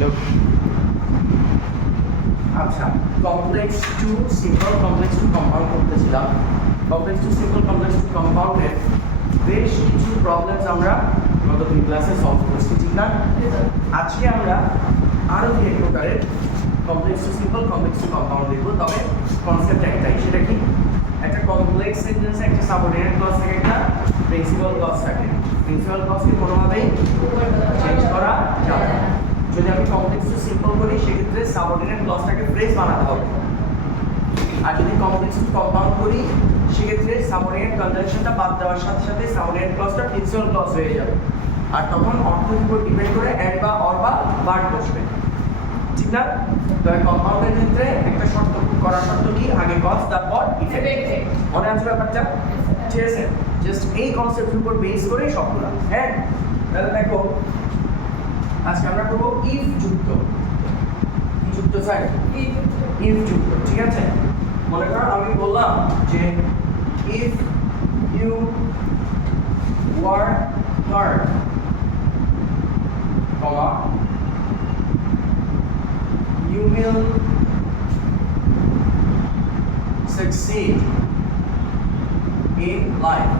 Look. আচ্ছা, complex to simple, complex to compound করতেছিলাম। Complex to simple, complex to কম্পাউন্ডের বেশ কিছু প্রবলেমস আমরা গত 2 ক্লাসে সলভ করেছি, ঠিক না? আজকে আমরা আরও 2 প্রকারের complex to simple, complex to compound দেখব। তবে কনসেপ্ট একটাই, সেটা কি? একটা কমপ্লেক্স সেন্টেন্সে একটা সাবঅর্ডিনেট ক্লজ থাকে, একটা প্রিন্সিপাল ক্লজ থাকে। প্রিন্সিপাল ক্লজকে কোনোভাবেই চেঞ্জ করা যাবে না। যদি আমি কমপ্লেক্স টু সিম্পল করি সেক্ষেত্রে সাবঅর্ডিনেট ক্লজটাকে ফ্রেজ বানাতে হবে, আর যদি কমপ্লেক্স টু কম্পাউন্ড করি সেক্ষেত্রে সাবঅর্ডিনেট কনজাংশনটা বাদ দেওয়ার সাথে সাথে সাবঅর্ডিনেট ক্লজটা প্রিন্সিপাল ক্লজ হয়ে যাবে, আর তখন অর্থের উপর ডিপেন্ড করে অ্যান্ড বা অর বা বাট বসবে, ঠিক না? তবে কম্পাউন্ডের ক্ষেত্রে একটা শর্ত করার শর্ত কি, আগে কজ তারপর ইফেক্ট। মনে আছে ব্যাপারটা? ঠিক আছে, জাস্ট এই কনসেপ্টের উপর বেস করে সবগুলো। হ্যাঁ, তাহলে দেখো আজকে আমরা করব ইফ যুক্ত। কি যুক্ত স্যার? ইফ যুক্ত, ঠিক আছে? মনে করো আমি বললাম যে if you work hard, comma you will succeed in life.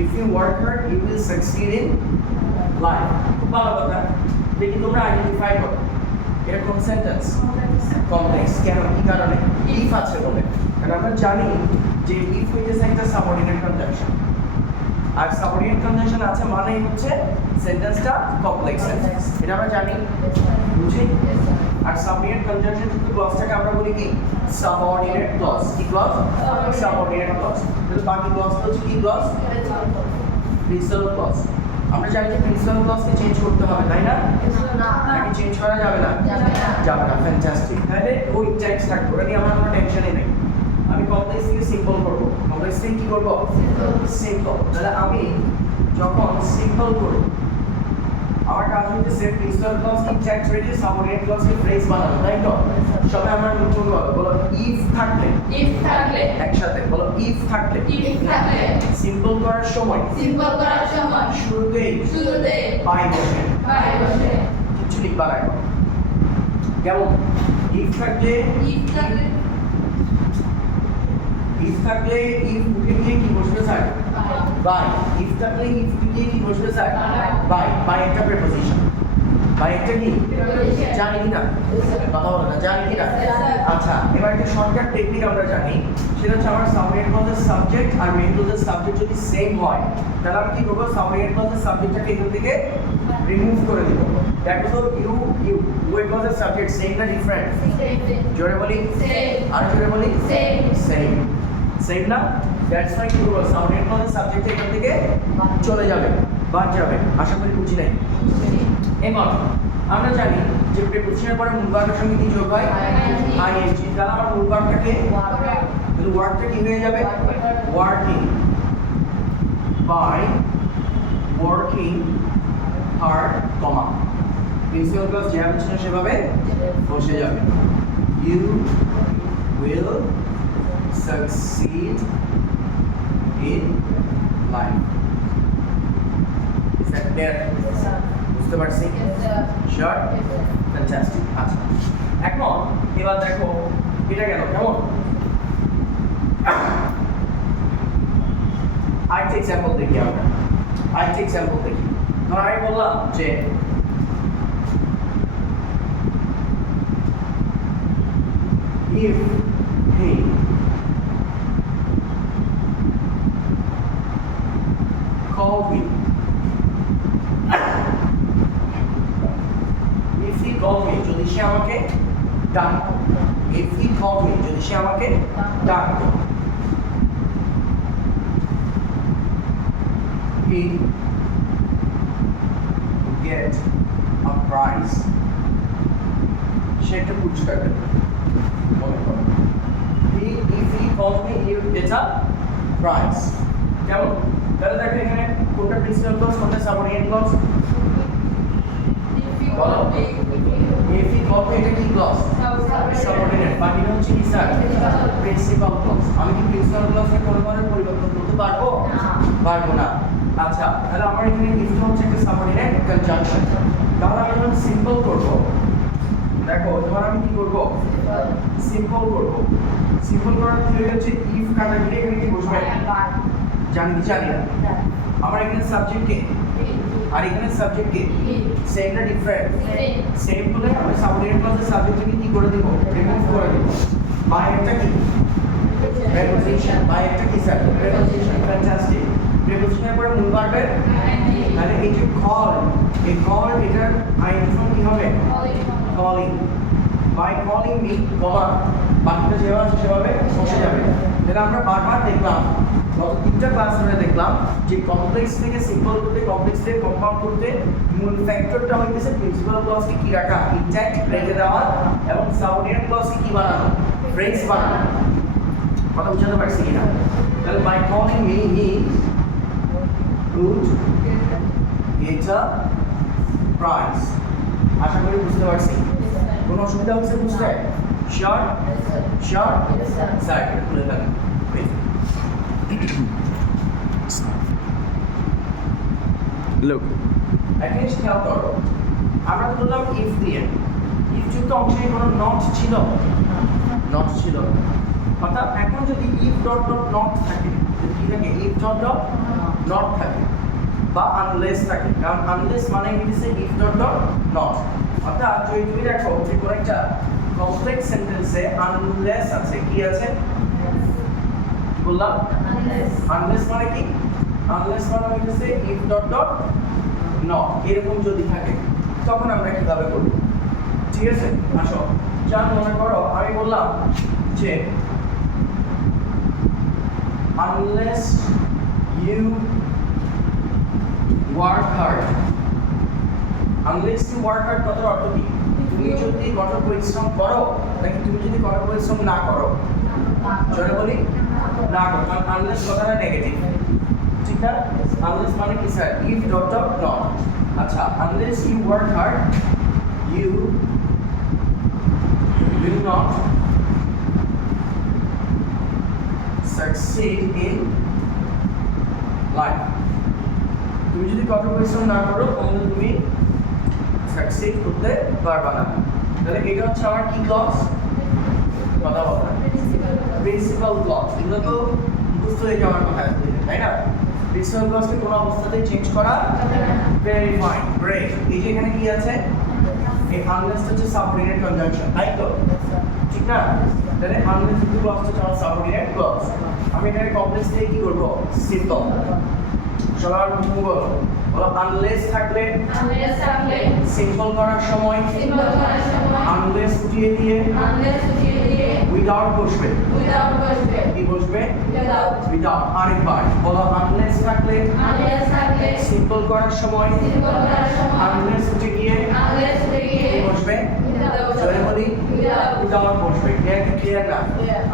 If you work hard, you will succeed in life. খুব ভালো কথা, দেখি তোমরা আইডেন্টিফাই করো এটা কোন সেন্টেন্স? কমপ্লেক্স। কেন, কি কারণে? ইফ আছে বলে। কারণ আমরা জানি যে ইফ হইতেছে একটা সাবঅর্ডিনেট কনজাংশন, আর সাবঅর্ডিনেট কনজাংশন আছে মানেই হচ্ছে সেন্টেন্সটা কমপ্লেক্স সেন্টেন্স, এটা আমরা জানি, বুঝি? আর সাবঅর্ডিনেট কনজাংশন যুক্ত ক্লজটাকে আমরা বলি কি? Subordinate clause. কি ক্লজ? Subordinate clause. তাহলে বাকি ক্লজটা হচ্ছে কি ক্লজ? Principal clause. আমরা জানি যে প্রিন্সিপাল ক্লজকে চেঞ্জ করতে হবে, তাই না? নাকি চেঞ্জ করা যাবে না? যাবে না। ফ্যান্টাস্টিক। তাহলে ওই টেক্সট থাকবে, ওটা নিয়ে আমার কোনো টেনশনই নেই। আমি কমপ্লেক্স থেকে সিম্পল করব। কমপ্লেক্স থেকে কি করব? সিম্পল। তাহলে আমি যখন সিম্পল করব আমার কাজ হচ্ছে প্রিন্সিপাল ক্লজ ইনট্যাক্ট রেখে সাবঅর্ডিনেট ক্লজকে ফ্রেজ বানানো, তাই তো? সবাই আমার নতুন বলো ইফ থাকলে, একসাথে বলো ইফ থাকলে, সিম্পল করার সময়, শুরুতে বাই বসে, কিছু লিখবা না এখন। কেমন? ইফ থাকলে ইফ উঠে গিয়ে কি বসবে স্যার? বাই। ইফ থাকলে ইফ উঠে গিয়ে কি বসবে স্যার? বাই। বাই একটা প্রিপোজিশন। বাই একটা কি? জানি কি না? কথা বলো না, জানি কি না? আচ্ছা, এবার একটা শর্টকাট টেকনিক আমরা জানি, সেটা হচ্ছে আমার সাবঅর্ডিনেট ক্লজের সাবজেক্ট আর মেইন ক্লজের সাবজেক্ট যদি সেম হয় তাহলে আমি কি করবো? সাবঅর্ডিনেট ক্লজের সাবজেক্টটাকে এখান থেকে রিমুভ করে দিব। দেখো তো ইউ ওয়েট ক্লজের সাবজেক্ট সেম না ডিফারেন্ট? জোরে বলি, আর জোরে বলি, সেম। সেম না? দ্যাটস ওয়াই কি করবো? সাবঅর্ডিনেট ক্লজের সাবজেক্ট এখান থেকে চলে যাবে, বাদ যাবে। আশা করি বুঝি নাই। এবার আমরা জানি যে প্রিপোজিশনের পরে মূল ভার্বের সঙ্গে কি যোগ হয়? আইএনজি। তাহলে আমার মূল ভার্বটাকে, তাহলে ওয়ার্ডটা কি হয়ে যাবে? Working. By working hard, comma principal clause যেভাবে ছিল সেভাবে বসে যাবে। You will succeed in life. Is that clear? বুঝতে পারছি? Sure? Fantastic. আচ্ছা, এখন এবার দেখো এটা গেল কেমন? আরেকটা এক্সাম্পল দেখি আমরা। ধর আমি বললাম যে if he called me, if he called me, যদি সে আমাকে ডাকতো, if he called me, যদি সে আমাকে ডাকতো, he get a prize, সে একটা পুরস্কার পেত। মনে করো if he called me, he would get a prize. কেমন? তাহলে দেখো এখানে কোনটা প্রিন্সিপাল ক্লজ, কোনটা সাবঅর্ডিনেট ক্লজ? বলো। if he called me, এটা কি ক্লজ? সাবঅর্ডিনেট। বাকিটা হচ্ছে কি স্যার? Principal clause. আমি কি প্রিন্সিপাল ক্লজকে কোনো ধরনের পরিবর্তন করতে পারবো? পারবো না। আচ্ছা, তাহলে আমার এখানে if হচ্ছে একটা সাবঅর্ডিনেট কনজাংশন। তাহলে আমি যখন সিম্পল করব, দেখো ধর আমি কি করব, সিম্পল করব। সিম্পল করার থিওরি হচ্ছে ইফ কাটা গিয়ে এখানে কি বসবে, জানি না আমার এখানে সাবজেক্ট কে আর এখানে সাবজেক্ট কে, সেম না ডিফারেন্ট, সেম হলে আমি সাবঅর্ডিনেট ক্লজের সাবজেক্টকে কি করে দেব, রিমুভ করে দেব। বাই একটা কি প্রেপোজিশন, বাই একটা কি স্যার প্রেপোজিশন। ফ্যান্টাস্টিক। প্রেপোজিশনের পরে মূল ভার্বের, তাহলে এই যে কল, এই কল এটার আইএনজি ফর্ম কি হবে, calling. By calling me comma বাকিটা যেভাবে আছে সেভাবে বসে যাবে। তাহলে আমরা বারবার দেখলাম, গত 3টা ক্লাস ধরে দেখলাম যে কমপ্লেক্স থেকে সিম্পল করতে, কমপ্লেক্স থেকে কম্পাউন্ড করতে মূল ফ্যাক্টরটা হইতেছে প্রিন্সিপাল ক্লজকে কি রাখা, ইনট্যাক্ট রেখে দেওয়া, এবং সাবঅর্ডিনেট ক্লজকে কি বানানো, ফ্রেজ বানানো। কথা বুঝতে পারছি কিনা? তাহলে by calling me he would get a prize। আশা করি বুঝতে পারছি। কোনো অসুবিধা হচ্ছে বুঝতে? শিওর শিওর স্যার এটা খুলে ফেলেন। Look. অ্যাটলিস্ট খেয়াল করো, আমরা তো বললাম ইফ দিয়ে, ইফ যুক্ত অংশে কোনো নট ছিল, নট ছিল না। অর্থাৎ এখন যদি ইফ ডট ডট নট থাকে, কি থাকে, ইফ ডট ডট নট থাকে বা আনলেস থাকে, কারণ আনলেস মানে হচ্ছে ইফ ডট ডট নট। অর্থাৎ যদি তুমি দেখো যে কোনো একটা কমপ্লেক্স সেন্টেন্সে আনলেস আছে, কি আছে বললাম, আনলেস মানে কি, আনলেস মানে হচ্ছে ইফ ডট ডট নট, এরকম যদি থাকে তখন আমরা কিভাবে করব, ঠিক আছে? আসো যার মনে করো আমি বললাম যে unless you work hard, unless you work hard কথার অর্থ কি, তুমি যদি কঠোর পরিশ্রম করো নাকি তুমি যদি কঠোর পরিশ্রম না করো, জোরে বলি না করো, কারণ unless কথাটা নেগেটিভ, ঠিক না? unless মানে কি sir, if dot dot not। আচ্ছা, unless you work hard you will not succeed in life। তুমি যদি কঠোর পরিশ্রম না করো তাহলে তুমি সাকসিড করতে পারবে না। তাহলে এটা হচ্ছে আমার কি ক্লজ, কথা বলা প্রিন্সিপাল ক্লজ। এগুলো তো মুখস্থ হয়ে যাওয়ার কথা, তাই না? প্রিন্সিপাল ক্লজকে কোনো অবস্থাতেই চেঞ্জ করা, ভেরি ফাইন, গ্রেট। এই যে এখানে কি আছে, এই আনলেস হচ্ছে সাবঅর্ডিনেট কনজাংশন, তাই তো, ঠিক না? তাহলে আনলেস ক্লজ হচ্ছে আমার সাবঅর্ডিনেট ক্লজ। আমি এখানে কমপ্লেক্স দিয়ে কি করব, সিম্পল। সবার মুখ বলো, আনলেস থাকলে সিম্পল করার সময় আনলেস উঠিয়ে দিয়ে উইদাউট বসবে, কি বসবে, উইদাউট। আরেকবার বলো, আনলেস থাকলে সিম্পল করার সময় আনলেস উঠে গিয়ে কি বসবে, জোরে বলি উইদাউট বসবে। ক্লিয়ার না?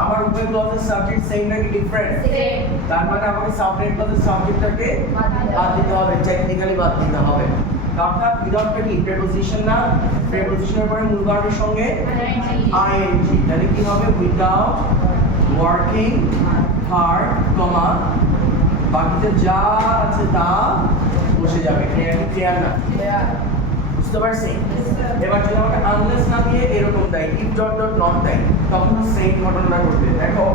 আমার উভয় ক্লজের সাবজেক্ট সেম নাকি ডিফারেন্ট? তার মানে আমাকে সাবজেক্ট ক্লজের সাবজেক্টটাকে বাদ দিতে হবে, টেকনিক্যালি বাদ দিতে হবে। অর্থাৎ উইদাউটটা কি প্রেপোজিশন না, প্রেপোজিশনের পরে মূল ভার্বের সঙ্গে আইএনজি, তাহলে কি হবে, উইদাউট ওয়ার্কিং হার্ড কমা বাকিতে যা আছে তা বসে যাবে। ক্লিয়ার না? বুঝতে পারছি? এবার যদি আমাকে আনলেস না দিয়ে এরকম দেয়, ইফ ডট ডট নট দেয়, তখন সেম ঘটনাটা ঘটবে। দেখো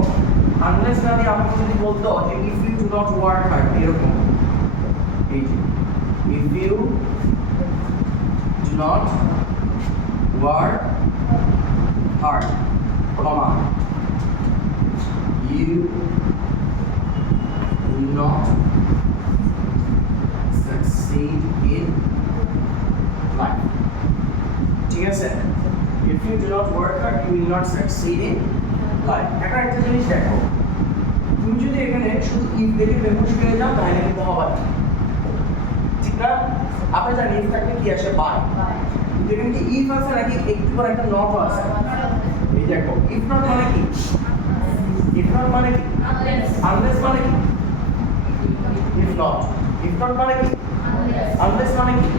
আনলেস না দিয়ে আমাকে যদি বলতো যে if you do not work hard, এরকম, এই যে if you do not work hard comma you will not succeed in life। ঠিক আছে? If you do not work hard, you will not succeed in life। এখন একটা জিনিস দেখো, তুমি যদি এখানে শুধু ইফ দেখে বেমুশ পেয়ে যাও তাহলে কিন্তু হবে না, ঠিক না? আপনি জানেন ইফ থাকলে কি আসে, বাই। কিন্তু এখানে কি ইফ আছে নাকি একটু পর একটা নট আছে? এই দেখো, ইফ নট মানে কি, ইফ নট মানে কি, আনলেস মানে কি, ইফ নট, ইফ নট মানে কি, আনলেস মানে কি,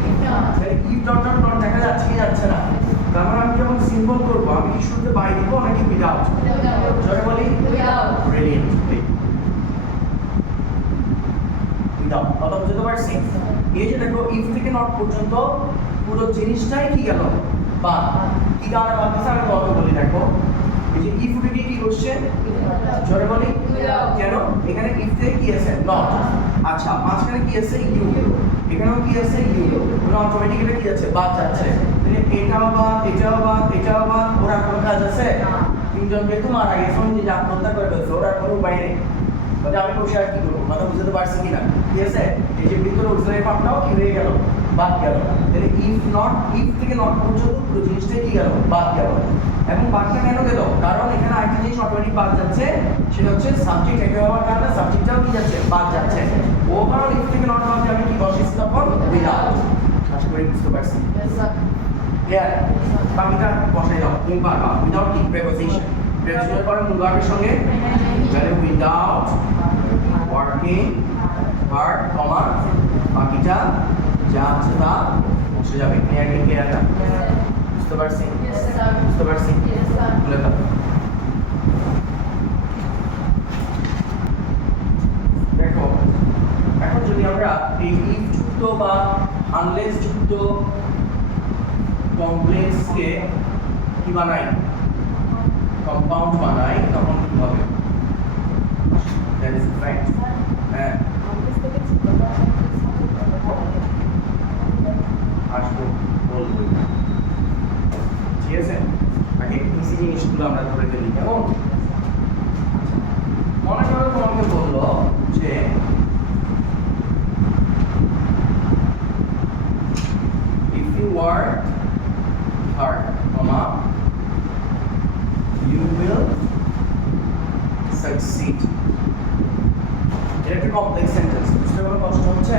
তাহলে ইফ ডট ডট নট দেখা যাচ্ছে কি যাচ্ছে না? তার মানে আমি যখন সিম্বল করব আমি কি শুরুতে বাই দিব নাকি উইদাউট? জোরে বলি উইদাউট। Brilliant, without. কথা বুঝতে পারছি? এই যে দেখো ইফ থেকে নট পর্যন্ত পুরো জিনিসটাই কি গেল বা কি কারণে বাদ আমি গল্প বলি দেখো এই যে ইফ থেকে কি করছে জোরে বলি কেন এখানে ইফ থেকে কি আছে নট আচ্ছা মাঝখানে কি আছে ইউ এখানেও কি আছে ইউ ওরা অটোমেটিক্যালি কি আছে বাদ যাচ্ছে তাহলে এটাও বাদ ওরা কোনো কাজ আছে তিনজন যেহেতু মারা গেছে নিজে আত্মহত্যা করে ফেলছে ওরা কোনো উপায় নেই মানে আমি বসে আর কি করবো কথা বুঝতে পারছি কিনা ঠিক আছে এই যে ভিতরে অক্সিলারি ভাবটাও কি হয়ে গেল বাদ গেল তাহলে ইফ থেকে নট পর্যন্ত পুরো জিনিসটাই কি গেল বাদ গেল এবং বাদটা কেন গেল কারণ এখানে আরেকটা জিনিস অটোমেটিক বাদ যাচ্ছে সেটা হচ্ছে সাবজেক্ট একই হওয়ার কারণে সাবজেক্টটাও কি যাচ্ছে বাদ যাচ্ছে ওভারঅল ইফ থেকে নট বাদ আমি কি বসেছি তখন উইদাউট আশা করি বুঝতে পারছি বাকিটা বসাই দাও তুমি পারবা উইদাউট কি প্রেপোজিশন প্রেপোজিশনের পরে মূল ভার্বের সঙ্গে ভ্যালু উইদাউট ওয়ার্কিং ভার্ব কমা বাকিটা যা আছে তা বসে যাবে ক্লিয়ারলি ক্লিয়ার না বুঝতে পারছি বুঝতে পারছি বলে দাও দেখো এখন যদি আমরা এই ইফ যুক্ত বা আনলেস যুক্ত কমপ্লেক্সকে কি বানাই কম্পাউন্ড বানাই তখন কি হবে দ্যাট ইজ ফ্যাক্ট হ্যাঁ আসবো বলবো ঠিক আছে আগে ইজি জিনিসগুলো আমরা ধরে ফেলি কেমন মনে করো তোমাকে বললো যে if you work hard comma you will succeed এটা একটা কমপ্লেক্স সেন্টেন্স বুঝতে কোনো কষ্ট হচ্ছে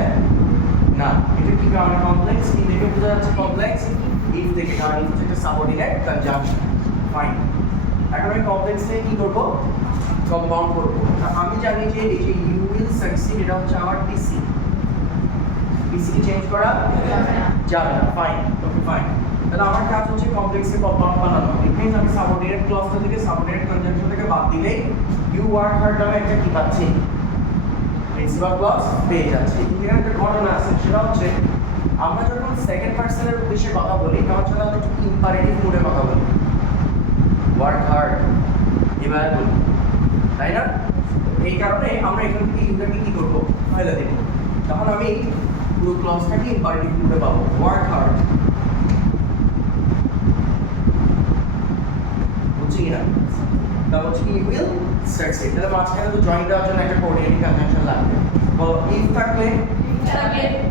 না এটা কি কারণে কমপ্লেক্স কি দেখে বোঝা যাচ্ছে কমপ্লেক্স ইফ থেকে কারণ ইফ থেকে সাবঅর্ডিনেট কনজাংশন ফাইন এখন আমি কমপ্লেক্স থেকে কি করব কম্পাউন্ড করব আমি জানি যে এই যে ইউ উইল সাকসিড এটা হচ্ছে আমার পিসি পিসি কি চেঞ্জ করা যাবে না ফাইন ওকে ফাইন তাহলে আমার কাজ হচ্ছে কমপ্লেক্সে কম্পাউন্ড বানানো ইট মিন্স আমি সাবঅর্ডিনেট ক্লজটা থেকে সাবঅর্ডিনেট কনজাংশন থেকে বাদ দিলেই ইউ ওয়ার্ক হার্ড নামে একটা কি পাচ্ছি প্রিন্সিপাল ক্লজ পেয়ে যাচ্ছে এখানে একটা ঘটনা আছে সেটা হচ্ছে আমরা যখন সেকেন্ড পারসনের উদ্দেশ্যে কথা বলি তখন সাধারণত একটু ইম্পারেটিভ মোডে কথা বলি ওয়ার্ক হার্ড এবার বলি তাই না এই কারণে আমরা এখান থেকে ইউটাকে কি করবো ফেলে দেব তখন আমি পুরো ক্লজটাকে ইম্পারেটিভ মোডে পাবো ওয়ার্ক হার্ড বুঝছি কিনা তাহলে হচ্ছে ইউ উইল সাকসিড তাহলে মাঝখানে তো জয়েন দেওয়ার জন্য একটা কোঅর্ডিনেটিং কনজাংশন লাগবে বলো ইফ থাকলে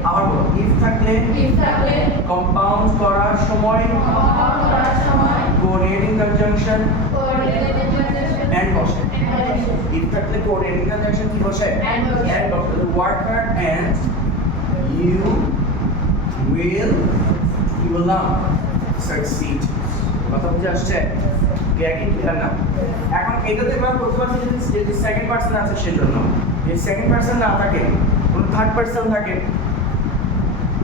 আবার বলো ইফ থাকলে কম্পাউন্ড করার সময় কোঅর্ডিনেটিং কনজাংশন এন্ড বসে ইফ থাকলে কোঅর্ডিনেটিং কনজাংশন কি বসে এন্ড বসে তাহলে work hard and you will কি বললাম সাকসিড কথা বুঝে আসছে একই ক্লিয়ার না এখন এটাতে আমরা করতে পারছি যদি সেকেন্ড পারসন আছে সেজন্য যদি সেকেন্ড পারসন না থাকে কোনো থার্ড পারসন থাকে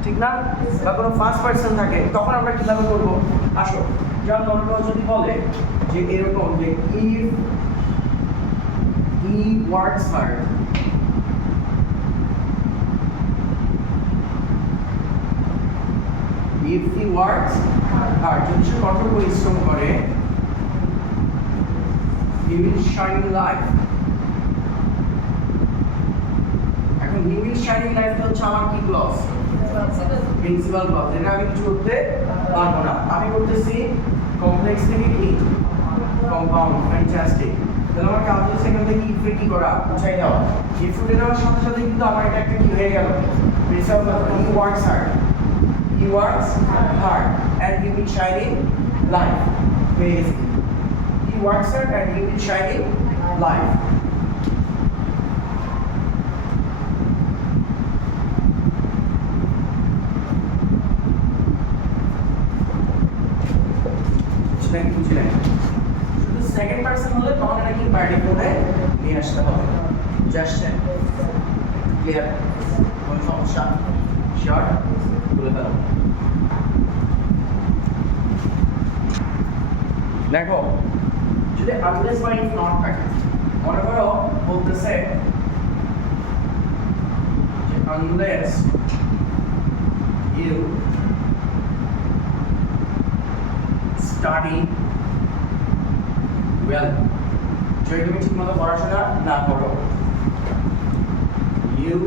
ঠিক না বা কোনো ফার্স্ট পারসন থাকে তখন আমরা কিভাবে করব আসো যেমন মনে করো যদি বলে যে এরকম যে if he works hard if he works hard যদি সে কঠোর পরিশ্রম করে he will shine in life এখন he will shine in life হচ্ছে আমার কি ক্লজ প্রিন্সিপাল ক্লজ এটা আমি কিছু করতে পারবো না আমি করতেছি কমপ্লেক্স থেকে কি কম্পাউন্ড ফ্যান্টাস্টিক তাহলে আমার কাজ হচ্ছে এখান থেকে ইফ কি করা বুঝাই দেওয়া ইফ উঠে দেওয়ার সাথে সাথে কিন্তু আমার এটা একটা কি হয়ে গেল principal clause he works hard he works hard and he will shine in life amazing he works hard and he will shine in life বুঝলেন শুধু সেকেন্ড পারসন হলে তখন এটা কি পার্টি করে নিয়ে আসতে হবে জাস্ট ক্লিয়ার কোন সমস্যা শর্ট বলে দাও দেখো যদি আনলেস বা ইফ নট থাকে মনে করো বলতেছে যে আনলেস ইউ study well যদি তুমি ঠিকমতো পড়াশোনা না করো you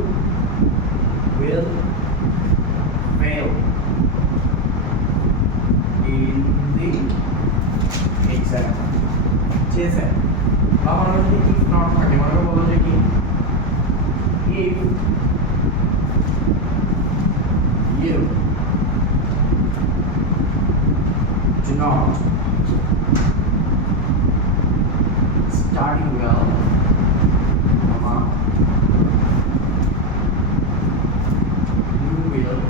will fail in the exam ঠিক আছে আমার যদি if not থাকে মানে বলো যে কি if you do not study well, you will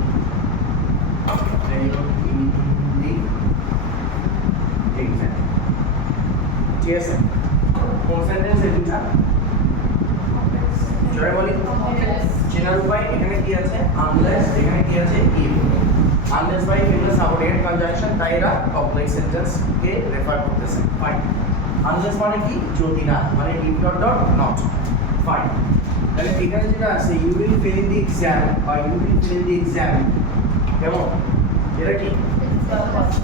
fail in the exam. ঠিক আছে কোন সেন্টেন্স এটা জোরে বলি চেনার উপায় এখানে কি আছে আনলেস এখানে কি আছে if unless by এগুলো সাবঅর্ডিনেট কনজাংশন তাই এরা কমপ্লেক্স সেন্টেন্স কে রেফার করতেছে ফাইন unless মানে কি যদি না মানে if not dot not fine তাহলে এখানে যেটা আছে you will fail in the exam বা you will fail in the exam কেমন এটা কি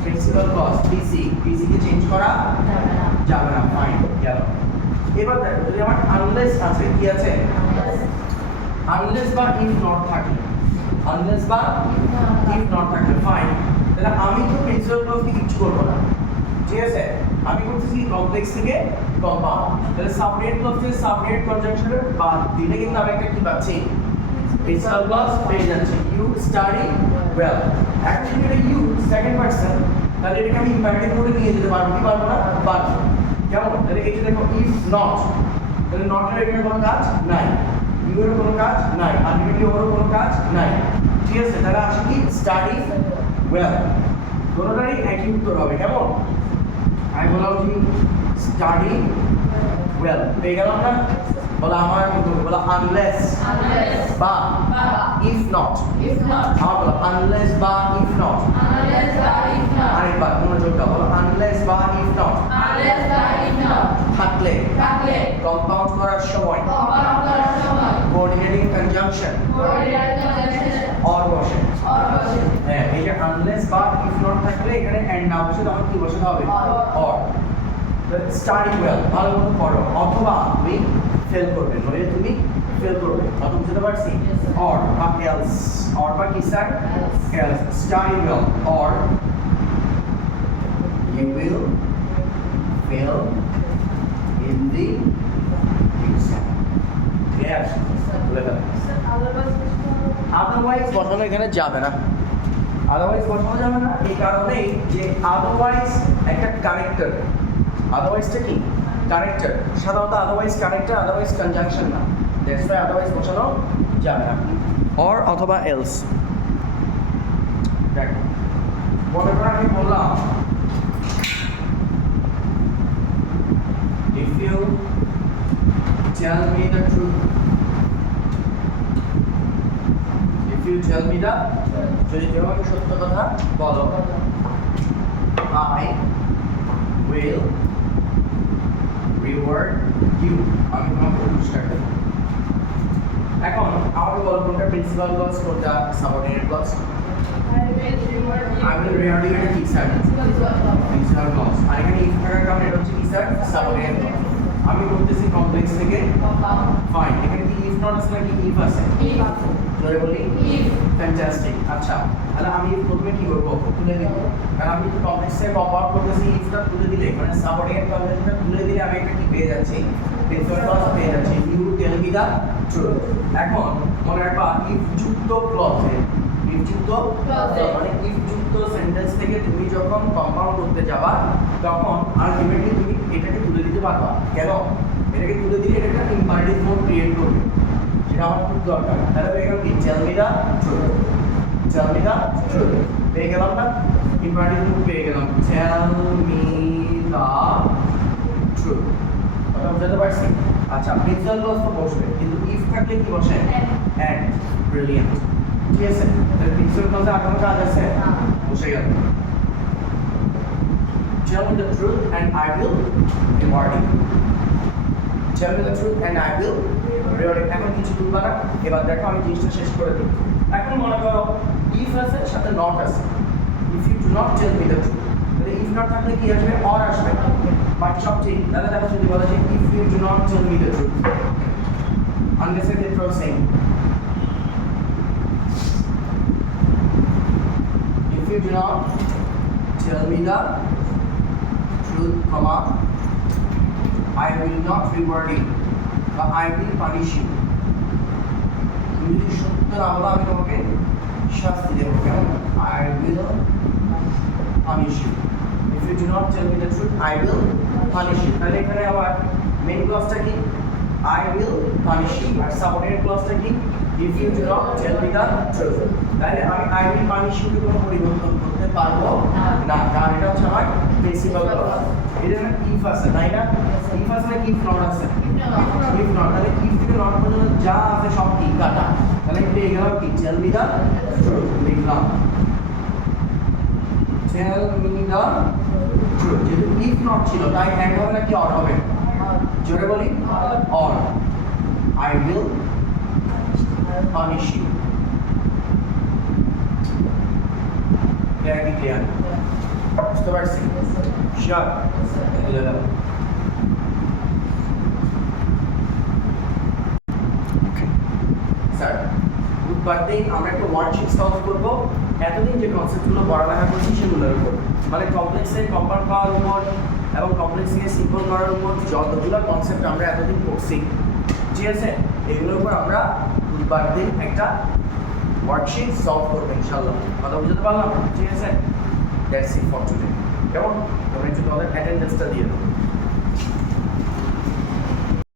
প্রিন্সিপাল ক্লজ পিসি পিসি কে চেঞ্জ করা যাবে না ফাইন গেল এবার দেখো যদি আমার unless আছে কি আছে unless বা if not থাকে unless বা if not থাকে ফাইন তাহলে আমি তো প্রিন্সিপাল ক্লজ কে ইউজ করব না ঠিক আছে আমি করতেছি কমপ্লেক্স থেকে কম্পাউন্ড তাহলে সাবঅর্ডিনেট ক্লজে সাবঅর্ডিনেট কনজাংশনের বাদ দিলে কিন্তু আমি একটা কি পাচ্ছি প্রিন্সিপাল ক্লজ পেয়ে যাচ্ছি ইউ স্টাডি ওয়েল এখন যদি এটা ইউ সেকেন্ড পারসন তাহলে এটাকে আমি ইম্পারেটিভ মোডে নিয়ে যেতে পারবো কি পারবো না পারবো কেমন তাহলে এই যে দেখো ইফ নট তাহলে নট এর এখানে কোনো কাজ নাই ইউ এর কোনো কাজ নাই আলটিমেটলি ওর কোনো কাজ নাই ঠিক আছে তাহলে আসলে কি স্টাডি ওয়েল কোনোটারই একই উত্তর হবে কেমন আমি বললাম কি স্টাডি ওয়েল পেয়ে গেলাম না বলা আমার মতো বলা আনলেস বা ইফ নট আমার বলা আনলেস বা ইফ নট আরেকবার মনোযোগ দাও বলো আনলেস বা ইফ নট থাকলে কম্পাউন্ড করার সময় কোঅর্ডিনেটিং কনজাংশন অর বসে হ্যাঁ এই যে আনলেস বা ইফ নট থাকলে এখানে এন্ড না বসে তখন কি বসাতে হবে অর স্টাডি ওয়েল ভালো মতো পড়ো অথবা তুমি ফেল করবে নইলে তুমি ফেল করবে অত বুঝতে পারছি অর বা এলস অর বা কি sir else study well or you will fail in the exam yes otherwise বসানো এখানে যাবে না otherwise বসানো যাবে না এই কারণেই যে otherwise একটা কানেক্টর otherwise টা কি কানেক্টর সাধারণত otherwise কানেক্টর otherwise কনজাংশন না দ্যাটস ওয়াই otherwise বসানো যাবে না or অথবা else দেখো মনে করো আমি বললাম if you tell me the truth if you tell me the যদি তুমি আমাকে সত্য কথা বলো I will reward you আমি তোমাকে পুরস্কার দেব এখন আমাকে বলো কোনটা প্রিন্সিপাল ক্লজ কোনটা subordinate clause I will reward you এটা কি স্যার প্রিন্সিপাল ক্লজ আর এখানে if থাকার কারণে এটা হচ্ছে কি স্যার সাবঅর্ডিনেট ক্লজ আমি বলতেছি কমপ্লেক্স থেকে ফাইন এখানে কি if not আছে নাকি if আছে জোরে বলি if ফ্যান্টাস্টিক আচ্ছা তাহলে আমি প্রথমে কি করব তুলে দেব কারণ আমি কমপ্লেক্স থেকে পপ আউট করতেছি ifটা তুলে দিলে মানে সাবঅর্ডিনেট কনজাংশনটা তুলে দিলে আমি একটা কি পেয়ে যাচ্ছি প্রিন্সিপাল ক্লজ পেয়ে যাচ্ছি you tell me the truth এখন মনে রাখবা if যুক্ত ক্লজে if যুক্ত মানে if যুক্ত সেন্টেন্স থেকে তুমি যখন কম্পাউন্ড করতে যাবা তখন আলটিমেটলি তুমি এটাকে তুলে দিতে পারবা কেন এটাকে তুলে দিলে এটা একটা ইম্পারেটিভ মোড ক্রিয়েট করবে যেটা আমার খুব দরকার তাহলে এখানে কি টেল মি দা ট্রুথ পেয়ে গেলাম না ইম্পারেটিভ মোড পেয়ে গেলাম টেল মি দা ট্রুথ কথা বুঝতে পারছি আচ্ছা প্রিন্সিপাল ক্লজ তো বসবে কিন্তু ইফ থাকলে কি বসে এন্ড ব্রিলিয়ান্ট ঠিক আছে তাহলে প্রিন্সিপাল ক্লজে আর কোনো কাজ আছে বসে গেল tell me the truth and I will reward you tell me the truth and I will reward you এখন কিছু তুলবা না এবার দেখো আমি জিনিসটা শেষ করে দিই এখন মনে করো if আছে সাথে not আছে if you do not tell me the truth তাহলে if not নট থাকলে কি আসবে অর আসবে বাট সব ঠিক তাহলে দেখো যদি বলা যায় if you do not tell me the truth আনলেসের ক্ষেত্রেও same if you do not tell me the truth comma I will not reward you বা I will punish you তুমি যদি সত্য না বলো আমি তোমাকে শাস্তি দেবো কেমন I will punish you if you do not tell me the truth I will punish you তাহলে এখানে আবার মেইন ক্লজটা কি I will punish you আর সাবঅর্ডিনেট ক্লজটা কি if you do not tell me the truth তাহলে আমি I will punish you কে কোনো পরিবর্তন করতে পারবো না কারণ এটা হচ্ছে আমার প্রিন্সিপাল ক্লজ এটা না if আছে তাই না if আছে না if not আছে if not তাহলে if থেকে not পর্যন্ত যা আছে সব কি কাটা তাহলে পেয়ে গেলাম কি tell me the truth লিখলাম tell me the truth যেহেতু if not ছিল তাই অ্যাড হবে না কি অর হবে জোরে বলি or I will punish you clear বুঝতে পারছি শিওর স্যার বুধবার দিন আমরা একটা ওয়ার্কশিট সলভ করব এতদিন যে কনসেপ্টগুলো পড়ালেখা করছি সেগুলোর উপর মানে কমপ্লেক্সে কম্পাউন্ড পাওয়ার উপর এবং কমপ্লেক্সকে সিম্পল করার উপর যতগুলো কনসেপ্ট আমরা এতদিন পড়ছি ঠিক আছে এগুলোর উপর আমরা বুধবার দিন একটা ওয়ার্কশিট সলভ করবো ইনশাআল্লাহ কথা বুঝতে পারলাম ঠিক আছে দ্যাটস ইট ফর টুডে কেমন তোমরা একটু তোমাদের অ্যাটেন্ডেন্সটা দিয়ে দাও